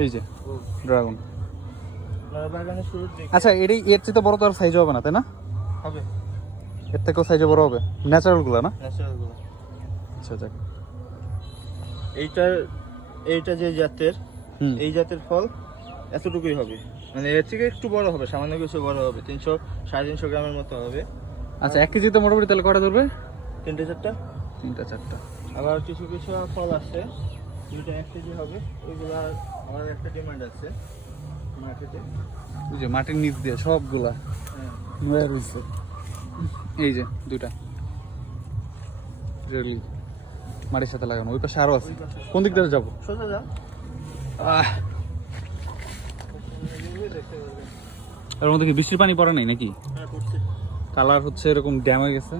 এই যে ড্রাগন। বাগানের শুরুর দিকে আচ্ছা এর চেয়ে তো বড় তো আর সাইজ হবে না, তাই না? হবে, এর থেকেও সাইজে বড় হবে ন্যাচারালগুলো না? ন্যাচারাল গুলো। আচ্ছা যাক। এইটা যে জাতের, হুম। এই জাতের ফল এতটুকুই হবে, মানে এর থেকে একটু বড় হবে, সামান্য কিছু বড় হবে, 300-350 গ্রামের মতো হবে। আচ্ছা 1 কেজিতে মোটামুটি তাহলে কটা ধরবে? 3-4টা। 3-4টা। আবার কিছু কিছু ফল আছে যেটা 1 কেজি হবে, ওইগুলো আমার একটা ডিমান্ড আছে মার্কেটে। ওই যে মাটির নিচ দিয়ে সবগুলা হ্যাঁ, নয়া রয়েছে। এই যে দুইটা রেলি মাটির সাথে লাগানো, ওই পাশে আরো আছে। কোন দিক দিয়ে যাবো? সোজা যা, দেখতে পারবেন। এর মধ্যে কি বৃষ্টির পানি পড়ে নাই নাকি? হ্যাঁ, পড়ছে। কালার হচ্ছে এরকম ড্যাম হয়ে গেছে।